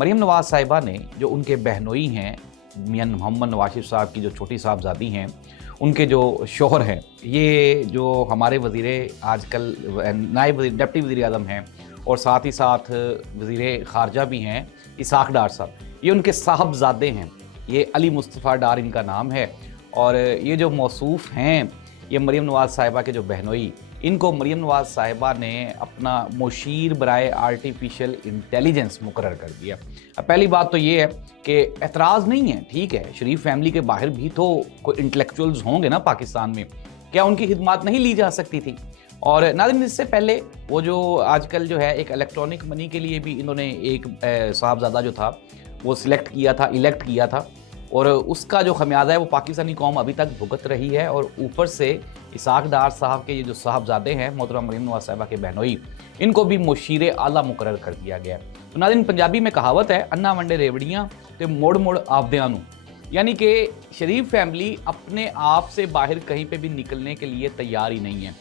मरीम नवाज़ साहिबा ने जो उनके बहनोई हैं, मियां मोहम्मद नवाज शरीफ साहब की जो छोटी साहबजादी हैं, उनके जो शौहर हैं, ये जो हमारे वज़ीरे आजकल नायब वज़ीर डिप्टी वज़ीर आज़म हैं और साथ ही साथ वज़ीर ख़ारजा भी हैं इसहाक़ डार साहब, ये उनके साहबजादे हैं। ये अली मुस्तफ़ा डार इनका नाम है और ये जो मौसूफ़ हैं, ये मरीम नवाज़ साहिबा के जो बहनोई, इनको मरीम नवाज़ साहिबा ने अपना मुशीर बराए आर्टिफिशियल इंटेलिजेंस मुकर्रर कर दिया। अब पहली बात तो ये है कि एतराज़ नहीं है, ठीक है, शरीफ फैमिली के बाहर भी तो कोई इंटेलेक्चुअल्स होंगे ना पाकिस्तान में, क्या उनकी खिदमत नहीं ली जा सकती थी? और नाज़रीन, इससे पहले वो जो आजकल जो है एक इलेक्ट्रॉनिक मनी के लिए भी इन्होंने एक साहबजादा जो था वो इलेक्ट किया था और उसका जो खमियाजा है वो पाकिस्तानी कौम अभी तक भुगत रही है। और ऊपर से इसहाक़ डार साहब के ये जो साहबजादे हैं मोहतरम मरीम नवाज़ साहिबा के बहनोई, इनको भी मुशीर आला मुकर्रर कर दिया गया है। तो नाज़रीन, पंजाबी में कहावत है, अन्ना वंडे रेवड़ियाँ ते मोड़ मोड़ आपदियां नूं, यानी कि शरीफ फैमिली अपने आप से बाहर कहीं पे भी निकलने के लिए तैयार ही नहीं है।